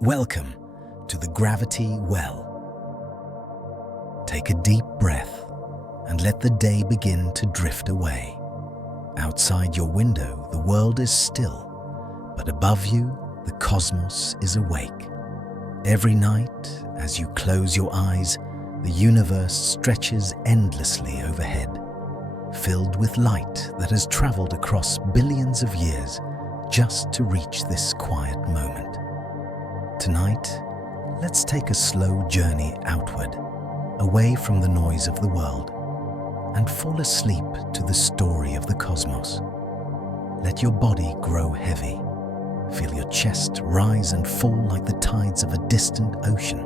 Welcome to the Gravity Well. Take a deep breath and let the day begin to drift away. Outside your window, the world is still, but above you, the cosmos is awake. Every night, as you close your eyes, the universe stretches endlessly overhead, filled with light that has traveled across billions of years just to reach this quiet moment. Tonight, let's take a slow journey outward, away from the noise of the world, and fall asleep to the story of the cosmos. Let your body grow heavy. Feel your chest rise and fall like the tides of a distant ocean.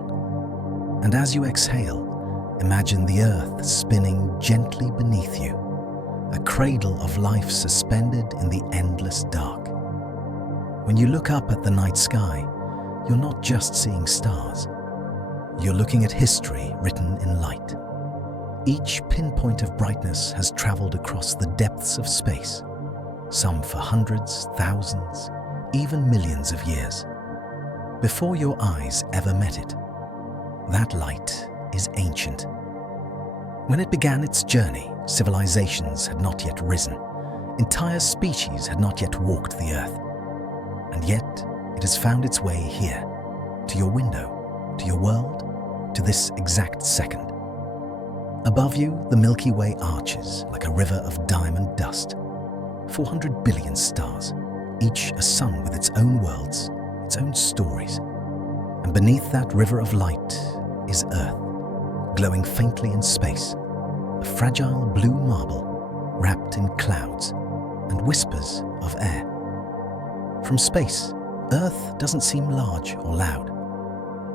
And as you exhale, imagine the earth spinning gently beneath you, a cradle of life suspended in the endless dark. When you look up at the night sky, you're not just seeing stars. You're looking at history written in light. Each pinpoint of brightness has traveled across the depths of space, some for hundreds, thousands, even millions of years, before your eyes ever met it. That light is ancient. When it began its journey, civilizations had not yet risen. Entire species had not yet walked the earth. And yet, it has found its way here, to your window, to your world, to this exact second. Above you, the Milky Way arches like a river of diamond dust. 400 billion stars, each a sun with its own worlds, its own stories. And beneath that river of light is Earth, glowing faintly in space, a fragile blue marble wrapped in clouds and whispers of air. From space, Earth doesn't seem large or loud.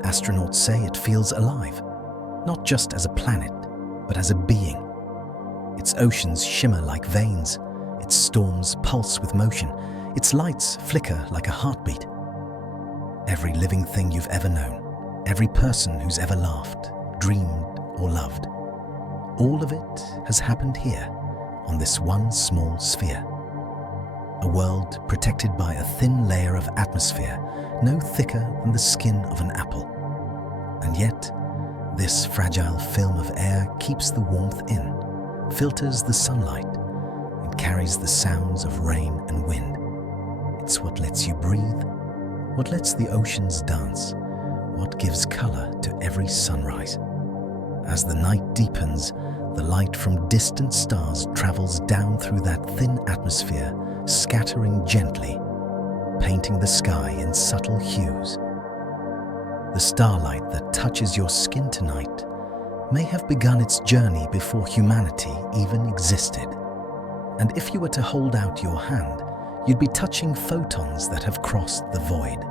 Astronauts say it feels alive, not just as a planet, but as a being. Its oceans shimmer like veins, its storms pulse with motion, its lights flicker like a heartbeat. Every living thing you've ever known, every person who's ever laughed, dreamed, or loved, all of it has happened here, on this one small sphere. A world protected by a thin layer of atmosphere, no thicker than the skin of an apple. And yet, this fragile film of air keeps the warmth in, filters the sunlight, and carries the sounds of rain and wind. It's what lets you breathe, what lets the oceans dance, what gives color to every sunrise. As the night deepens, the light from distant stars travels down through that thin atmosphere, scattering gently, painting the sky in subtle hues. The starlight that touches your skin tonight may have begun its journey before humanity even existed. And if you were to hold out your hand, you'd be touching photons that have crossed the void,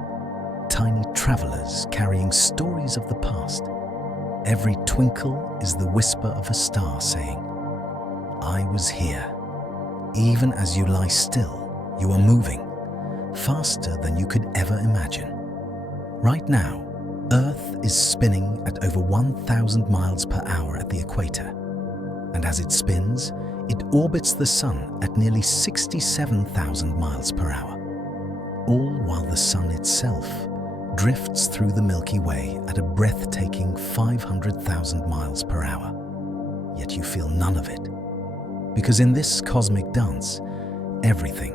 tiny travelers carrying stories of the past. Every twinkle is the whisper of a star saying, "I was here." Even as you lie still, you are moving, faster than you could ever imagine. Right now, Earth is spinning at over 1,000 miles per hour at the equator. And as it spins, it orbits the Sun at nearly 67,000 miles per hour. All while the Sun itself drifts through the Milky Way at a breathtaking 500,000 miles per hour. Yet you feel none of it. Because in this cosmic dance, everything,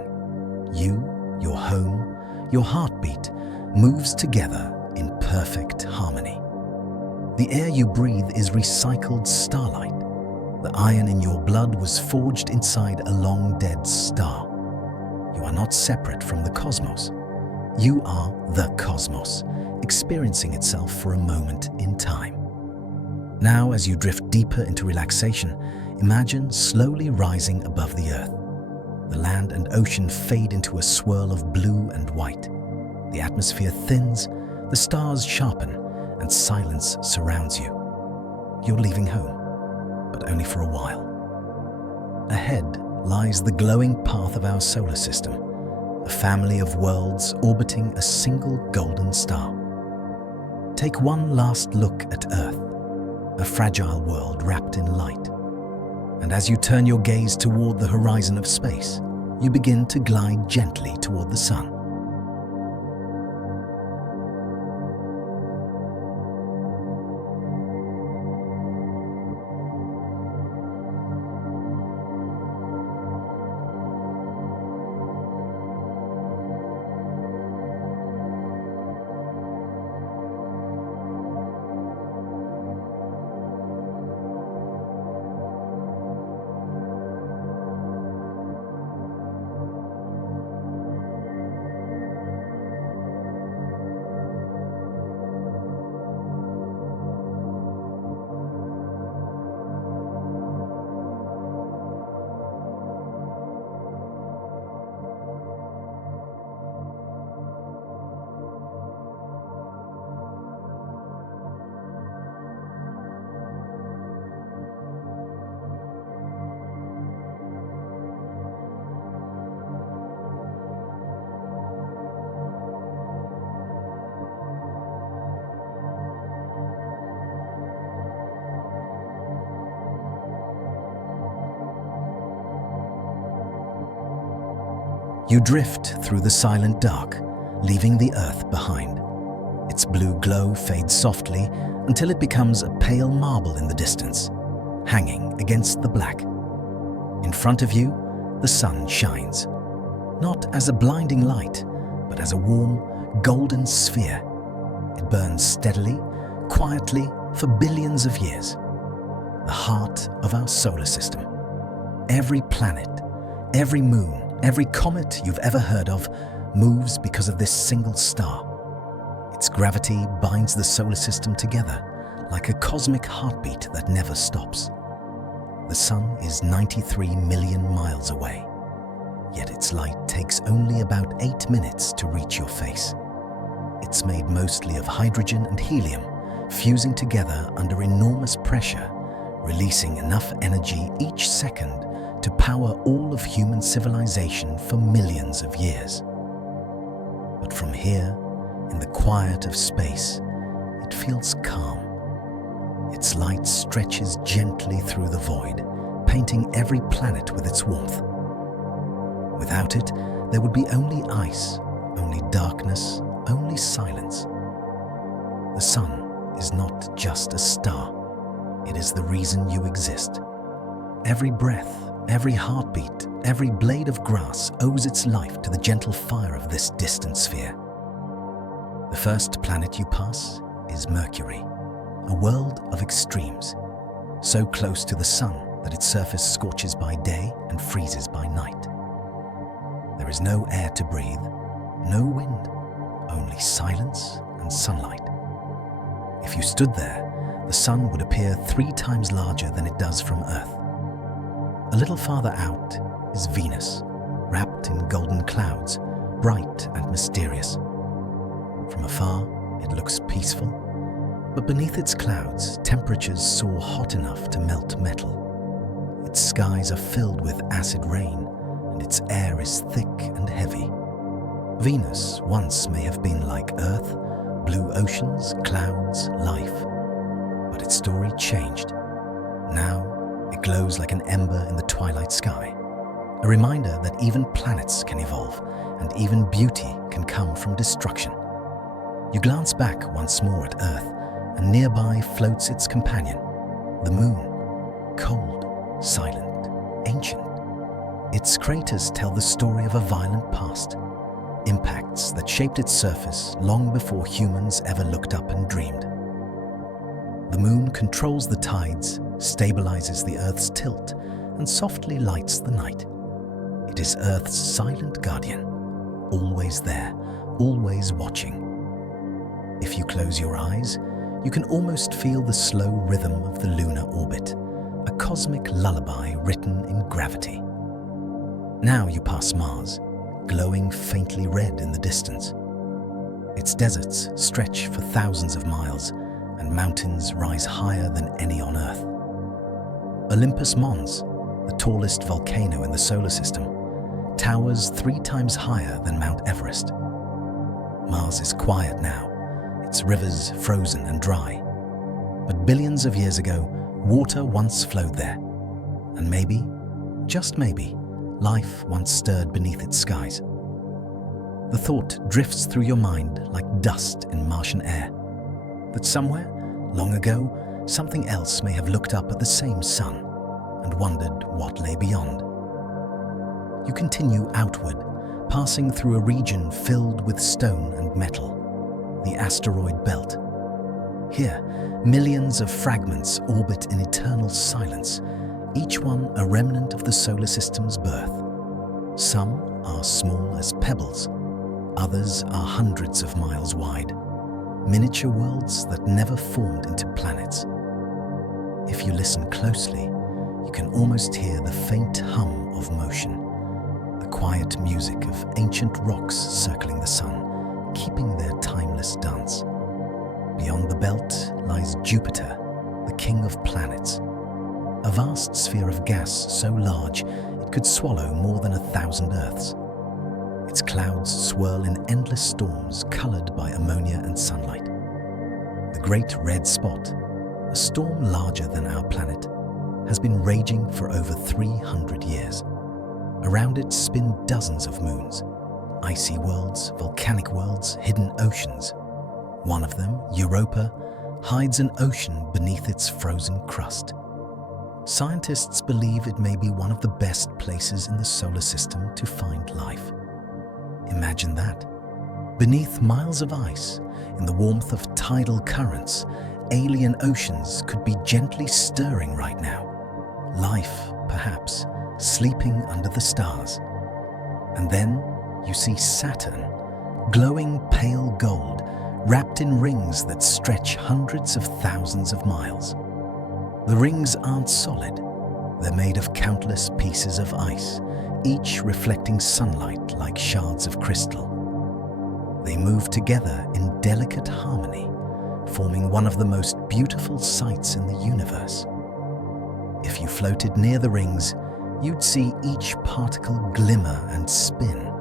you, your home, your heartbeat, moves together in perfect harmony. The air you breathe is recycled starlight. The iron in your blood was forged inside a long-dead star. You are not separate from the cosmos. You are the cosmos, experiencing itself for a moment in time. Now, as you drift deeper into relaxation, imagine slowly rising above the earth. The land and ocean fade into a swirl of blue and white. The atmosphere thins, the stars sharpen, and silence surrounds you. You're leaving home, but only for a while. Ahead lies the glowing path of our solar system, a family of worlds orbiting a single golden star. Take one last look at Earth, a fragile world wrapped in light. And as you turn your gaze toward the horizon of space, you begin to glide gently toward the Sun. You drift through the silent dark, leaving the Earth behind. Its blue glow fades softly until it becomes a pale marble in the distance, hanging against the black. In front of you, the sun shines, not as a blinding light, but as a warm, golden sphere. It burns steadily, quietly, for billions of years. The heart of our solar system. Every planet, every moon, every comet you've ever heard of moves because of this single star. Its gravity binds the solar system together like a cosmic heartbeat that never stops. The sun is 93 million miles away, yet its light takes only about 8 minutes to reach your face. It's made mostly of hydrogen and helium, fusing together under enormous pressure, releasing enough energy each second to power all of human civilization for millions of years. But from here, in the quiet of space, it feels calm. Its light stretches gently through the void, painting every planet with its warmth. Without it, there would be only ice, only darkness, only silence. The sun is not just a star. It is the reason you exist. Every breath, every heartbeat, every blade of grass owes its life to the gentle fire of this distant sphere. The first planet you pass is Mercury, a world of extremes, so close to the sun that its surface scorches by day and freezes by night. There is no air to breathe, no wind, only silence and sunlight. If you stood there, the sun would appear 3 times larger than it does from Earth. A little farther out is Venus, wrapped in golden clouds, bright and mysterious. From afar, it looks peaceful, but beneath its clouds, temperatures soar hot enough to melt metal. Its skies are filled with acid rain, and its air is thick and heavy. Venus once may have been like Earth, blue oceans, clouds, life. But its story changed. Now, it glows like an ember in the twilight sky, a reminder that even planets can evolve, and even beauty can come from destruction. You glance back once more at Earth, and nearby floats its companion, the Moon, cold, silent, ancient. Its craters tell the story of a violent past, impacts that shaped its surface long before humans ever looked up and dreamed. The Moon controls the tides, stabilizes the Earth's tilt, and softly lights the night. It is Earth's silent guardian, always there, always watching. If you close your eyes, you can almost feel the slow rhythm of the lunar orbit, a cosmic lullaby written in gravity. Now you pass Mars, glowing faintly red in the distance. Its deserts stretch for thousands of miles, and mountains rise higher than any on Earth. Olympus Mons, the tallest volcano in the solar system, towers 3 times higher than Mount Everest. Mars is quiet now, its rivers frozen and dry. But billions of years ago, water once flowed there. And maybe, just maybe, life once stirred beneath its skies. The thought drifts through your mind like dust in Martian air, that somewhere, long ago, something else may have looked up at the same sun and wondered what lay beyond. You continue outward, passing through a region filled with stone and metal, the asteroid belt. Here, millions of fragments orbit in eternal silence, each one a remnant of the solar system's birth. Some are small as pebbles, others are hundreds of miles wide, miniature worlds that never formed into planets. If you listen closely, you can almost hear the faint hum of motion, the quiet music of ancient rocks circling the sun, keeping their timeless dance. Beyond the belt lies Jupiter, the king of planets, a vast sphere of gas so large it could swallow more than 1,000 Earths. Its clouds swirl in endless storms colored by ammonia and sunlight. The Great Red Spot, a storm larger than our planet, has been raging for over 300 years. Around it spin dozens of moons, icy worlds, volcanic worlds, hidden oceans. One of them, Europa, hides an ocean beneath its frozen crust. Scientists believe it may be one of the best places in the solar system to find life. Imagine that. Beneath miles of ice, in the warmth of tidal currents, alien oceans could be gently stirring right now. Life, perhaps, sleeping under the stars. And then you see Saturn, glowing pale gold, wrapped in rings that stretch hundreds of thousands of miles. The rings aren't solid. They're made of countless pieces of ice, each reflecting sunlight like shards of crystal. They move together in delicate harmony, forming one of the most beautiful sights in the universe. If you floated near the rings, you'd see each particle glimmer and spin,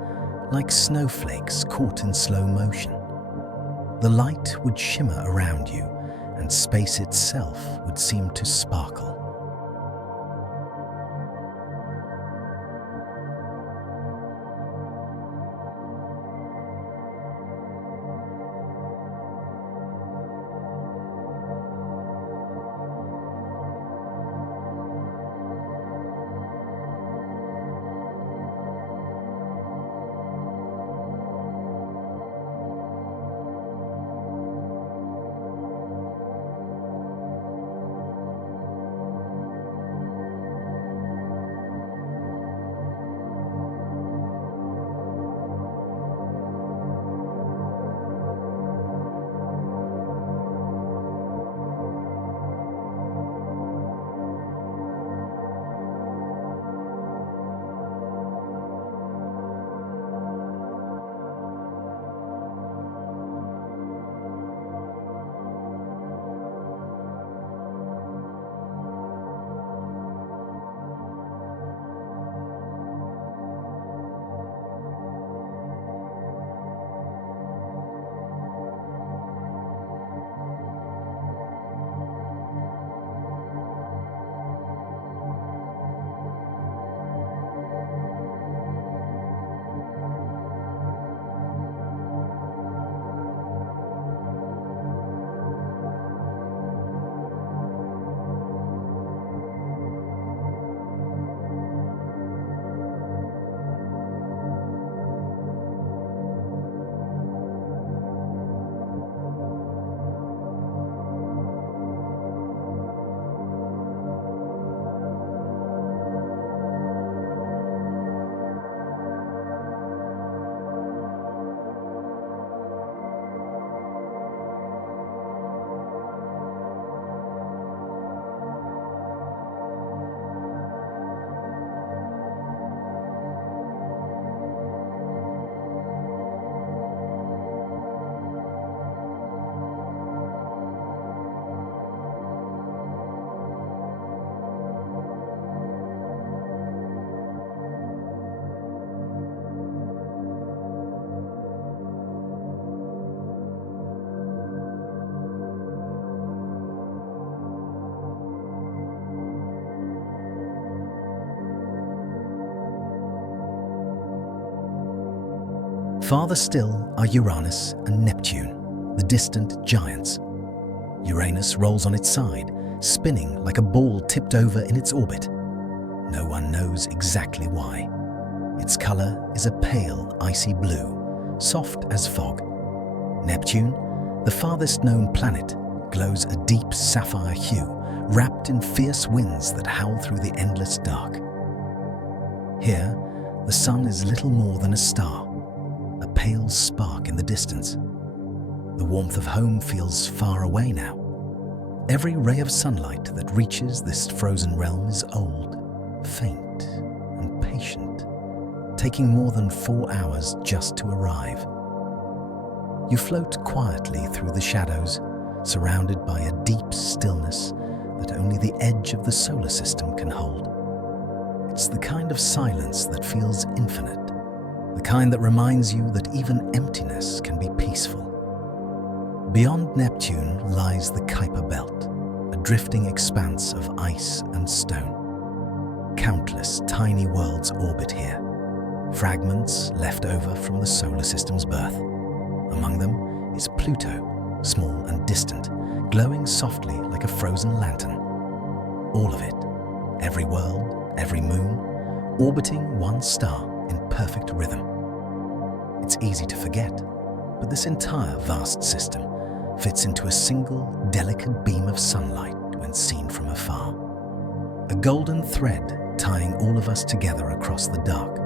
like snowflakes caught in slow motion. The light would shimmer around you, and space itself would seem to sparkle. Farther still are Uranus and Neptune, the distant giants. Uranus rolls on its side, spinning like a ball tipped over in its orbit. No one knows exactly why. Its color is a pale, icy blue, soft as fog. Neptune, the farthest known planet, glows a deep sapphire hue, wrapped in fierce winds that howl through the endless dark. Here, the sun is little more than a star, a pale spark in the distance. The warmth of home feels far away now. Every ray of sunlight that reaches this frozen realm is old, faint, and patient, taking more than 4 hours just to arrive. You float quietly through the shadows, surrounded by a deep stillness that only the edge of the solar system can hold. It's the kind of silence that feels infinite, the kind that reminds you that even emptiness can be peaceful. Beyond Neptune lies the Kuiper Belt, a drifting expanse of ice and stone. Countless tiny worlds orbit here, fragments left over from the solar system's birth. Among them is Pluto, small and distant, glowing softly like a frozen lantern. All of it, every world, every moon, orbiting one star in perfect rhythm. It's easy to forget, but this entire vast system fits into a single, delicate beam of sunlight when seen from afar. A golden thread tying all of us together across the dark.